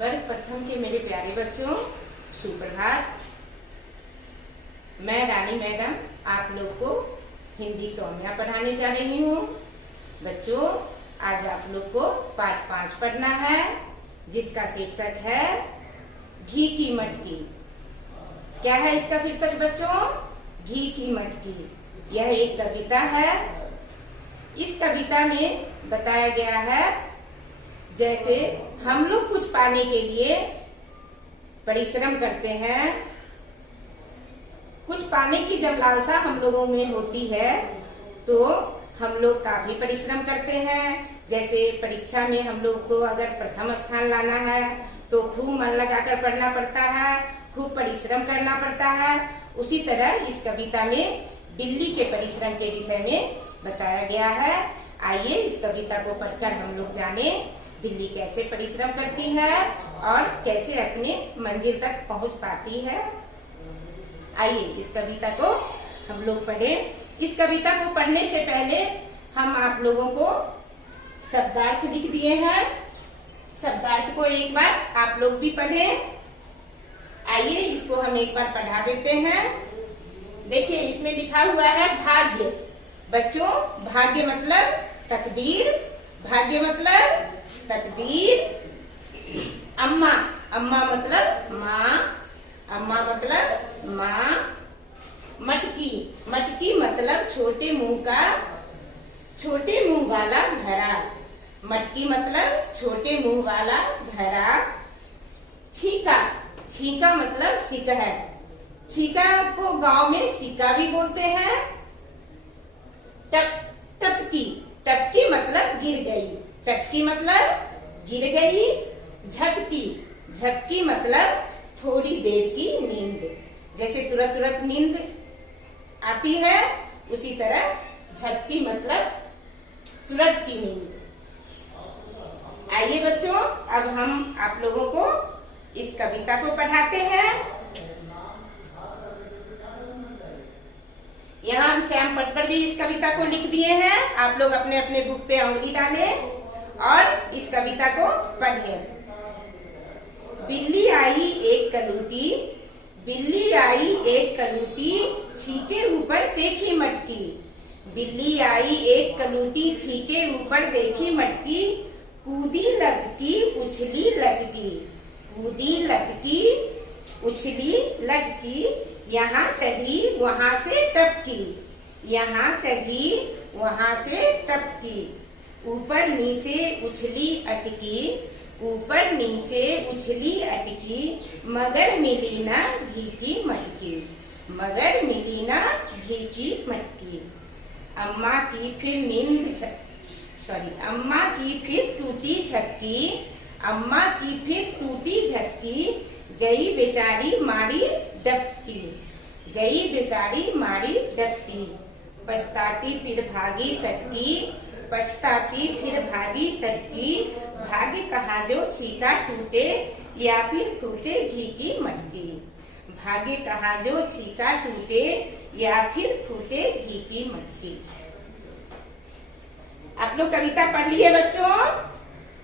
वर्ग प्रथम के मेरे प्यारे बच्चों, सुप्रभात। मैं रानी मैडम आप लोग को हिंदी सौम्या पढ़ाने जा रही हूँ। बच्चों, आज आप लोग को पाठ 5 पढ़ना है, जिसका शीर्षक है घी की मटकी। क्या है इसका शीर्षक बच्चों? घी की मटकी। यह एक कविता है। इस कविता में बताया गया है जैसे हम लोग कुछ पाने के लिए परिश्रम करते हैं, कुछ पाने की जब लालसा हम लोगों में होती है तो हम लोग काफी परिश्रम करते हैं। जैसे परीक्षा में हम लोग को अगर प्रथम स्थान लाना है तो खूब मन लगाकर पढ़ना पड़ता है, खूब परिश्रम करना पड़ता है। उसी तरह इस कविता में बिल्ली के परिश्रम के विषय में बताया गया है। आइए इस कविता को पढ़कर हम लोग जाने बिल्ली कैसे परिश्रम करती है और कैसे अपने मंजिल तक पहुंच पाती है। आइए इस कविता को हम लोग पढ़ें। इस कविता को पढ़ने से पहले हम आप लोगों को शब्दार्थ लिख दिए हैं। शब्दार्थ को एक बार आप लोग भी पढ़ें। आइए इसको हम एक बार पढ़ा देते हैं। देखिए इसमें लिखा हुआ है भाग्य। बच्चों, भाग्य मतलब तकदीर। भाग्य मतलब तकदीर। अम्मा, अम्मा मतलब माँ। अम्मा मतलब माँ। मटकी, मटकी मतलब छोटे मुंह वाला घड़ा। मटकी मतलब छोटे मुंह वाला घड़ा। छीका, छीका मतलब सिकहट। छीका को गांव में सिक्का भी बोलते हैं। टपकी, टपकी मतलब गिर गई। टपकी मतलब गिर गई। झपकी, झपकी मतलब थोड़ी देर की नींद। जैसे तुरंत नींद आती है, उसी तरह झपकी मतलब तुरंत की नींद। आइए बच्चों, अब हम आप लोगों को इस कविता को पढ़ाते हैं। यहाँ हम श्याम पट पर भी इस कविता को लिख दिए हैं। आप लोग अपने अपने बुक पे उंगली डालें और इस कविता को पढ़ें। बिल्ली आई एक कलूटी, बिल्ली आई एक कलूटी, छीके ऊपर देखी मटकी। बिल्ली आई एक कलूटी, छीके ऊपर देखी मटकी। कूदी लटकी उछली लटकी, कूदी लटकी उछली लटकी। यहाँ चढ़ी वहां से टपकी, यहाँ चढ़ी वहां से टपकी। ऊपर नीचे उछली अटकी, ऊपर नीचे उछली अटकी। मगर मिली ना घी की मटकी, मगर मिली ना घी की मटकी। अम्मा की फिर टूटी झटकी, अम्मा की फिर टूटी झटकी। गई बेचारी मारी डपटी, गई बेचारी मारी डपटी। पछताती फिर भागी सटकी, पछताती फिर भागी सटकी। भाग्य कहा जो छीका टूटे या फिर टूटे घी की मटकी। भाग्य कहा जो छीका टूटे या फिर टूटे घी की मटकी। आप लोग कविता पढ़ लिए बच्चों।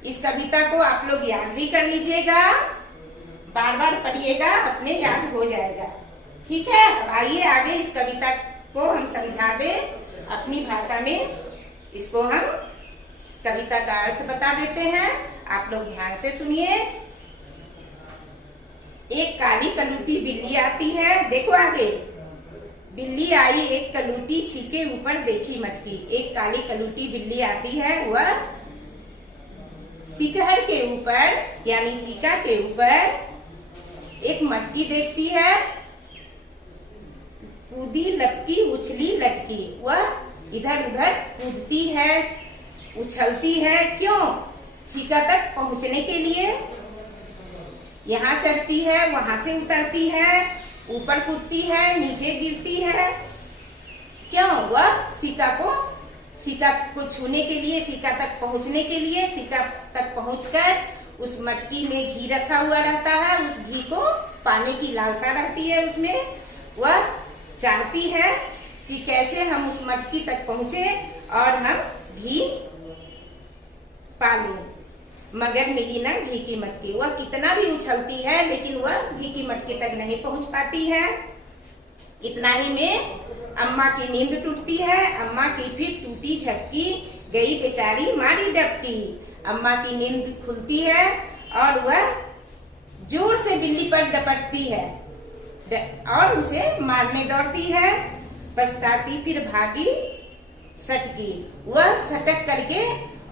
इस कविता को आप लोग याद भी कर लीजिएगा, बार बार पढ़िएगा, अपने याद हो जाएगा। ठीक है, अब आइए आगे इस कविता को हम समझा दें अपनी भाषा में। इसको हम कविता का अर्थ बता देते हैं, आप लोग ध्यान से सुनिए। एक काली कलूटी बिल्ली आती है। देखो आगे, बिल्ली आई एक कलूटी, छीके ऊपर देखी मटकी। एक काली कलूटी बिल्ली आती है, वह सिकहर के ऊपर यानी सिक्का के ऊपर एक मटकी देखती है। कूदी लपकी उछली लटकी, वह इधर उधर कूदती है, उछलती है। क्यों? छीका तक पहुंचने के लिए। यहाँ चढ़ती है, वहां से उतरती है, ऊपर कूदती है, नीचे गिरती है। क्यों? वह सिक्का को छूने के लिए, सिक्का तक पहुंचने के लिए। सिक्का तक पहुंचकर उस मटकी में घी रखा हुआ रहता है, उस घी को पाने की लालसा रहती है उसमें। वह चाहती है कि कैसे हम उस मटकी तक पहुंचे और हम घी पा लें। मगर मिली ना घी की मटकी। वह कितना भी उछलती है लेकिन वह घी की मटकी तक नहीं पहुंच पाती है। इतना ही में अम्मा की नींद टूटती है। अम्मा की फिर टूटी झपकी, गई बेचारी मारी डबकी। अम्मा की नींद खुलती है और वह जोर से बिल्ली पर डपटती है और उसे मारने दौड़ती है। पछताती फिर भागी सटकी, वह सटक करके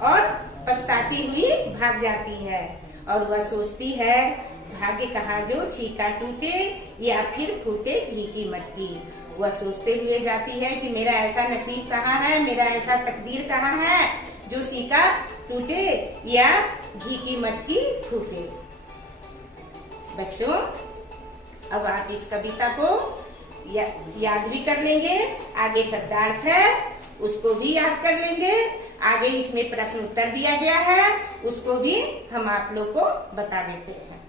और पछताती हुई भाग जाती है। और वह सोचती है भाग्य कहाँ जो छीका टूटे या फिर फूटे घी की मटकी। वह सोचते हुए जाती है कि मेरा ऐसा नसीब कहाँ है, मेरा ऐसा तकदीर कहाँ है जो छीका टूटे या घी की मटकी फूटे। बच्चों, अब आप इस कविता को याद भी कर लेंगे। आगे शब्दार्थ है उसको भी याद कर लेंगे। आगे इसमें प्रश्न उत्तर दिया गया है उसको भी हम आप लोग को बता देते हैं।